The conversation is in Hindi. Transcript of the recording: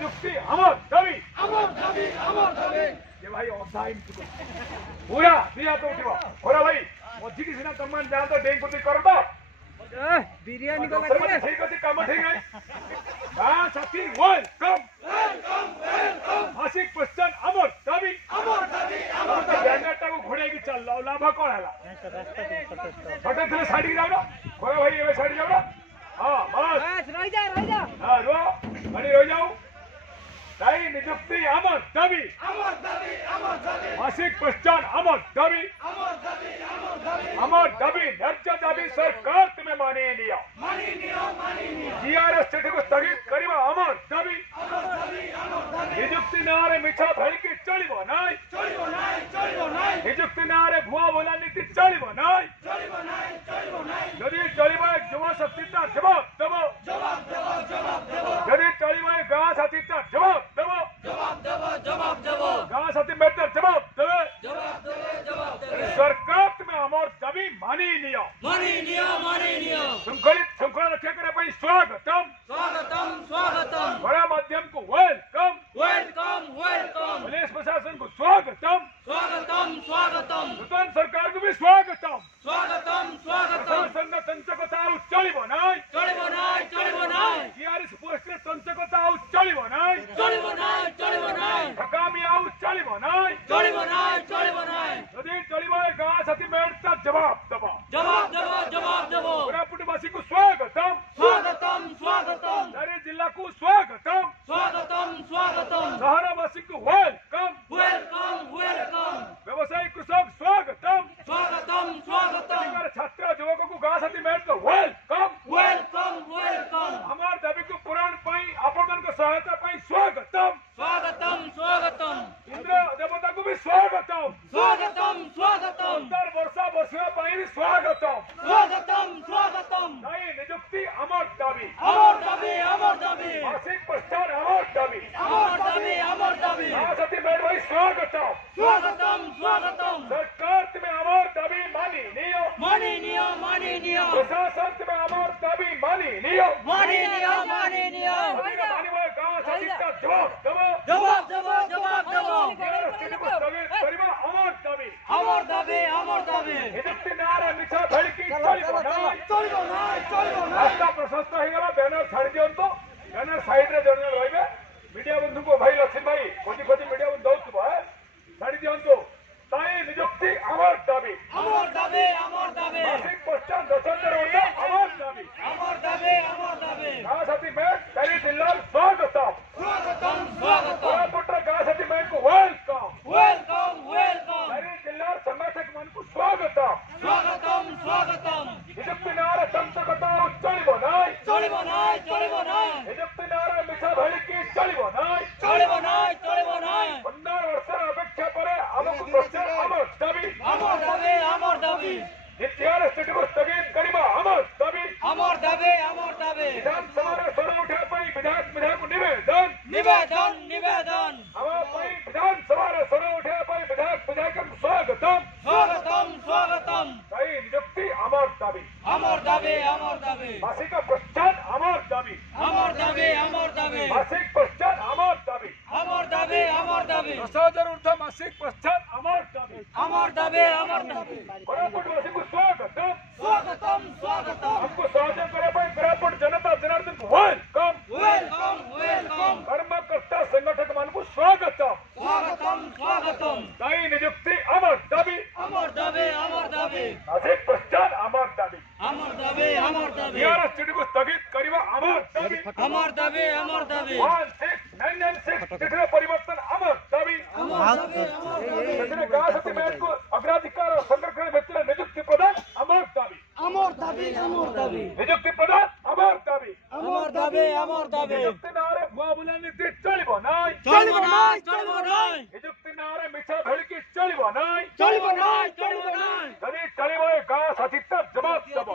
निजुक्ति अमर दाबी ये भाई ऑफसाइड पूरा दिया तो उठिबो ओरा भाई मझिकी सिना तमान जा तो डेंग कुटी कर दो बिरयानी को लगे ठीक अछि काम ठीक है हां साथी वेलकम आशिक क्वेश्चन अमर दाबी जनरेटर को घोड़े की चल लाभ कौन है छोटे थे साइड जाओ ना ओरा भाई ये साइड जाओ ना हां बस रह जा हां रो गाड़ी रह जाओ ताई निजुक्ति अमर दाबी मासिक पहचान अमर दाबी न्याय्य दाबी सरकार तुम्हें माने लिया जीआरएस चिठी को स्थगित करिबा अमर दाबी निजुक्ति नारे मिछा भड़की चलिबो नाय निजुक्ति नारे भुआ बोला नीति चलिबो नाय यदि चलिबो युवा शक्तिता जवाब देबो यदि चलिबो गाँ साथीता जवाब देबो गाँ साथी बेटर जवाब देबे सरकार तुम्हें अमर दाबी मानी लिया श्रृंखला रक्षा करे भाई स्वागतम बड़ा माध्यम को वेलकम पुलिस प्रशासन को स्वागतम नूतन सरकार को भी स्वागतम तंत्रकता चलिबो नाय जीआरएस पोस्टर तंत्रकता चलिबो नाय ठकामी आउ चलिबो नाय यदि चलिबो गाँ साथी बेटा जवाब देबो कोरापुटवासी को स्वागतम सारे जिला को स्वागतम शहरवासी को वेलकम व्यवसायी कृषक स्वागतम छात्र युवकों को गाँ साथी बैठ कर वेलकम हमार दाबी को पुराण पाई आपण को सहायता पाई स्वागतम इंद्र देवता को भी स्वागतम उत्तर वर्षा वर्षा पाई भी स्वागतम नहीं निजुक्ति अमर दाबी मासिक पहचान अमर दाबी गाँ साथी बैठ भाई स्वागतम सरकार तुम्हें अमर दाबी मानी नियो प्रशासन तुम्हें अमर दाबी मानी नियो गाँ साथी का जवाब देबो अमर दाबी निजुक्ति नारे मिछा भड़की चलिबो नाय रास्ता प्रशस्त हो गला बैनर छाड़ी दियंतो बैनर साइड रे जण रहिबे मीडिया बंधु को भाई लक्ष्मण भाई खोजी मीडिया बंधु दउतबो छाड़ी दियंतो ताई निजुक्ति अमर दाबी मासिक पहचान 10,000 रुपया अमर दाबी गाँ साथी में तेरी जिला स्वागतम कोरापुट गाँ साथी में को वेलकम तेरी जिला संगठक मन को स्वागतम निजुक्ति नारे तंत्रकता चलिबो नाय निजुक्ति नारे मिछा भड़की चलिबो नाय 15 वर्षर अपेक्षा परे आमको क्वेश्चन अमर दाबी जीआरएस चिठी को स्थगित करिबा अमर दाबी विधानसभा रे स्वर उठा पाई विधायक निवेदन हवा पाई विधानसभा रे स्वर उठा पाई विधायक स्वागतम सही निजुक्ति अमर दाबी मासिक पहचान अमर दाबी मासिक पहचान अमर दाबी 10,000 ऊर्ध्व मासिक पहचान अमर दाबी कोरापुटवासी को स्वागतम हमको स्वागत करे भाई कोरापुट जनता जनार्दन को वेलकम कर्मकर्ता संगठक मान को स्वागतम ताई निजुक्ति अमर दाबी मासिक पहचान अमर दाबी जीआरएस चिठी को स्थगित करिबा अमर दाबी 1696 चिठी परिवर्तन अमर दाबी गाँ साथी बैठ को अग्राधिकार और संरक्षण व्यक्ति निजुक्ति प्रदान अमर दाबी निजुक्ति प्रदान अमर दाबी निजुक्ति नारे भुआ बोला नीति चलिबो नाय निजुक्ति नारे मिछा भड़की चलिबो नाय यदि चलिबो गाँ साथी जवाब देबो